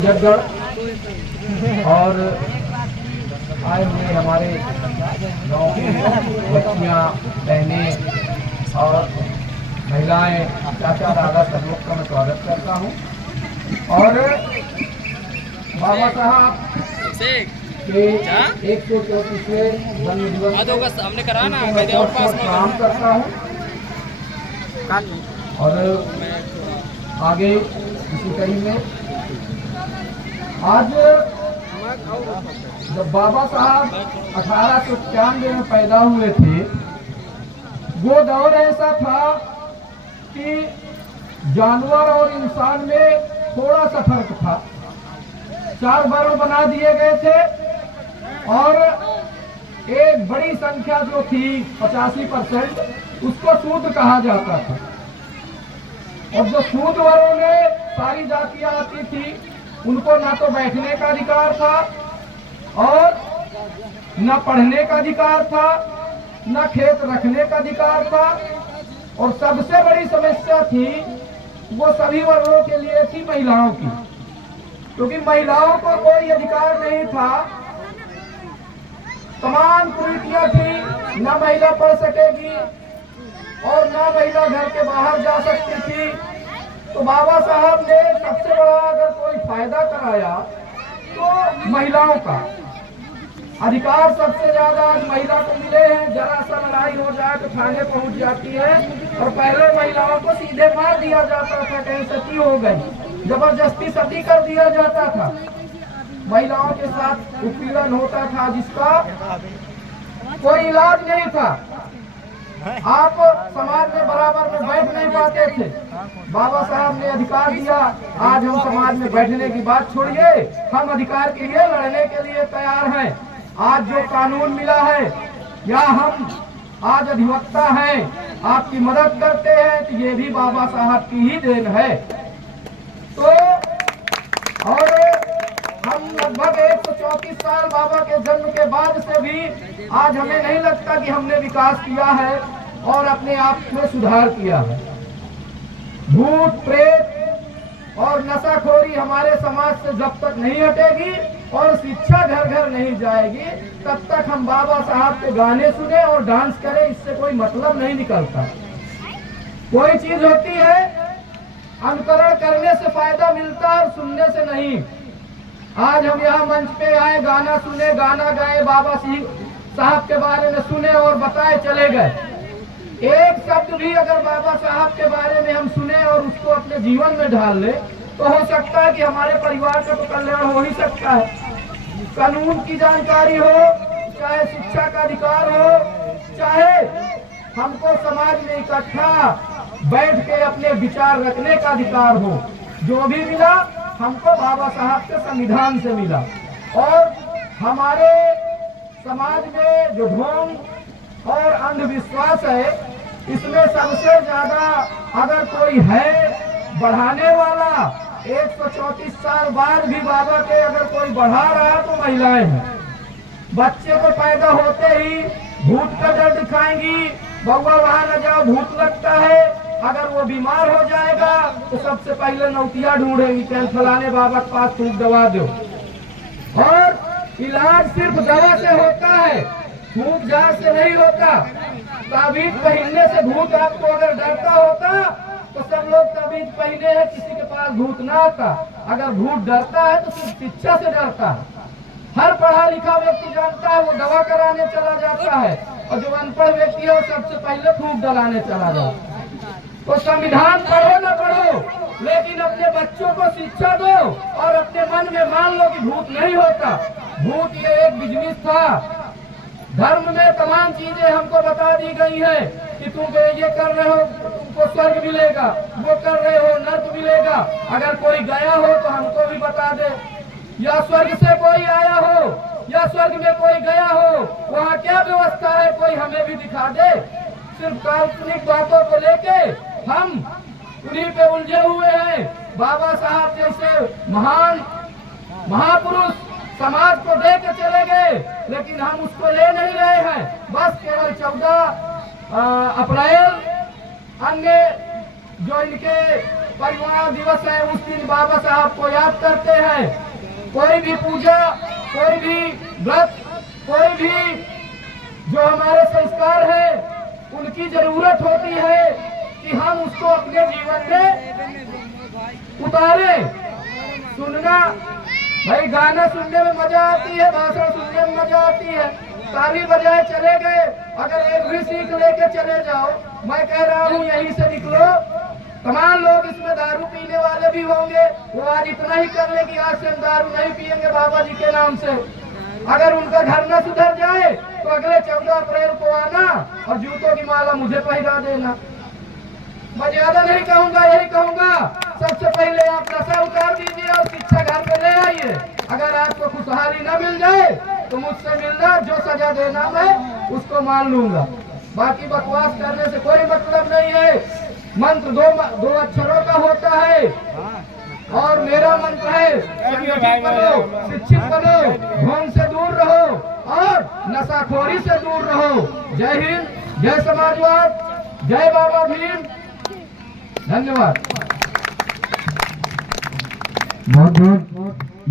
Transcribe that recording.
जगगढ़ और आए हुए हमारे गांव के बच्चियां, बहनें और महिलाएं, चाचा दादा सब लोग का मैं स्वागत करता हूं। और बाबा साहब के 134वें जन्म दिवस हमने करा ना प्रणाम करता हूं। और आगे इसी कड़ी में आज जब बाबा साहब 1891 में पैदा हुए थे, वो दौर ऐसा था कि जानवर और इंसान में थोड़ा सा फर्क था। 4 वर्ण बना दिए गए थे और एक बड़ी संख्या जो थी 85% उसको शूद्र कहा जाता था। और जो शूद्र वर्णों में सारी जातियां आती थी, उनको ना तो बैठने का अधिकार था और न पढ़ने का अधिकार था, न खेत रखने का अधिकार था। और सबसे बड़ी समस्या थी वो सभी वर्गों के लिए थी महिलाओं की, क्योंकि महिलाओं को कोई अधिकार नहीं था। तमाम कुरीतियां थी, न महिला पढ़ सकेगी और न महिला घर के बाहर जा सकती थी। तो बाबा साहब ने सबसे बड़ा अगर कोई फायदा कराया तो महिलाओं का अधिकार सबसे ज्यादा आज महिला को मिले हैं। जरा सा लड़ाई हो जाए तो थाने पहुंच जाती है और पहले महिलाओं को सीधे मार दिया जाता था, कहीं सती हो गई, जबरदस्ती सती कर दिया जाता था। महिलाओं के साथ उत्पीड़न होता था जिसका कोई इलाज नहीं था। आप समाज में बराबर में बैठ नहीं पाते थे। बाबा साहब ने अधिकार दिया। आज हम समाज में बैठने की बात छोड़िए, हम अधिकार के लिए लड़ने के लिए तैयार हैं। आज जो कानून मिला है या हम आज अधिवक्ता हैं, आपकी मदद करते हैं, तो ये भी बाबा साहब की ही देन है। तो और हम लगभग 134 साल बाबा के जन्म के बाद से भी आज हमें नहीं लगता कि हमने विकास किया है और अपने आप में सुधार किया है। भूत प्रेत और नशाखोरी हमारे समाज से जब तक नहीं हटेगी और शिक्षा घर घर नहीं जाएगी, तब तक हम बाबा साहब के गाने सुने और डांस करें, इससे कोई मतलब नहीं निकलता। कोई चीज होती है अनुकरण करने से फायदा मिलता है और सुनने से नहीं। आज हम यहाँ मंच पे आए, गाना सुने, गाना गाए, बाबा साहब के बारे में सुने और बताए चले गए। एक शब्द भी अगर बाबा साहब के बारे में हम सुने और उसको अपने जीवन में ढाल ले, तो हो सकता है कि हमारे परिवार का तो कल्याण हो ही सकता है। कानून की जानकारी हो, चाहे शिक्षा का अधिकार हो, चाहे हमको समाज में इकट्ठा बैठ के अपने विचार रखने का अधिकार हो, जो भी मिला हमको बाबा साहब के संविधान से मिला। और हमारे समाज में जो ढोंग और अंधविश्वास है, इसमें सबसे ज्यादा अगर कोई है बढ़ाने वाला, 134 साल बाद भी बाबा के अगर कोई बढ़ा रहा है तो महिलाएं हैं। बच्चे को पैदा होते ही भूत का डर दिखाएंगी, बउआ वहां न जाओ भूत लगता है। अगर वो बीमार हो जाएगा तो सबसे पहले नौतिया ढूंढेंगी, क्या फलाने बाबा के पास फूक दवा दो। और इलाज सिर्फ दवा से होता है, भूत झाड़ से नहीं होता। ताबीज पहनने से भूत आपको अगर डरता होता तो सब लोग ताबीज पहने हैं, किसी के पास भूत ना आता। अगर भूत डरता है तो सिर्फ शिक्षा से डरता है। हर पढ़ा लिखा व्यक्ति जानता है वो दवा कराने चला जाता है, और जो अनपढ़ व्यक्ति है वो सबसे पहले फूक डलाने चला जाता है। तो संविधान पढ़ो न पढ़ो, लेकिन अपने बच्चों को शिक्षा दो और अपने मन में मान लो कि भूत नहीं होता। भूत ये एक बिजनेस था। धर्म में तमाम चीजें हमको बता दी गई है कि तुम ये कर रहे हो तुमको स्वर्ग मिलेगा, वो कर रहे हो नर्क मिलेगा। अगर कोई गया हो तो हमको भी बता दे, या स्वर्ग से कोई आया हो या स्वर्ग में कोई गया हो, वहाँ क्या व्यवस्था है कोई हमें भी दिखा दे। सिर्फ काल्पनिक बातों को लेके हम उन्हीं पे उलझे हुए हैं। बाबा साहब जैसे महान महापुरुष समाज को दे के चले गए, लेकिन हम उसको ले नहीं रहे हैं। बस केवल 14 अप्रैल अन्य जो इनके परिवार दिवस है, उस दिन बाबा साहब को याद करते हैं। कोई भी पूजा, कोई भी व्रत, कोई भी जो हमारे संस्कार है, उनकी जरूरत होती है कि हम उसको अपने जीवन में उतारे। सुनना भाई, गाना सुनने में मजा आती है, भाषण सुनने में मजा आती है, ताली बजाए चले गए, अगर एक भी सीख लेके चले जाओ। मैं कह रहा हूँ यहीं से निकलो। तमाम लोग इसमें दारू पीने वाले भी होंगे, वो आज इतना ही कर ले कि आज से हम दारू नहीं पिएंगे बाबा जी के नाम से। अगर उनका घर न सुधर जाए तो अगले 14 अप्रैल को आना और जूतों की माला मुझे पहना देना। मैं ज्यादा नहीं कहूँगा, यही कहूँगा सबसे पहले आप नशा उतार दीजिए और शिक्षा घर पे ले आइए। अगर आपको खुशहाली न मिल जाए तो मुझसे मिलना, जो सजा देना मैं उसको मान लूंगा। बाकी बकवास करने से कोई मतलब नहीं है। मंत्र दो अक्षरों का होता है और मेरा मंत्र है, संगठित बनो, शिक्षित बनो, ढोंग से दूर रहो और नशाखोरी से दूर रहो। जय हिंद, जय समाजवाद, जय बाबा भीम। धन्यवाद। बहुत बहुत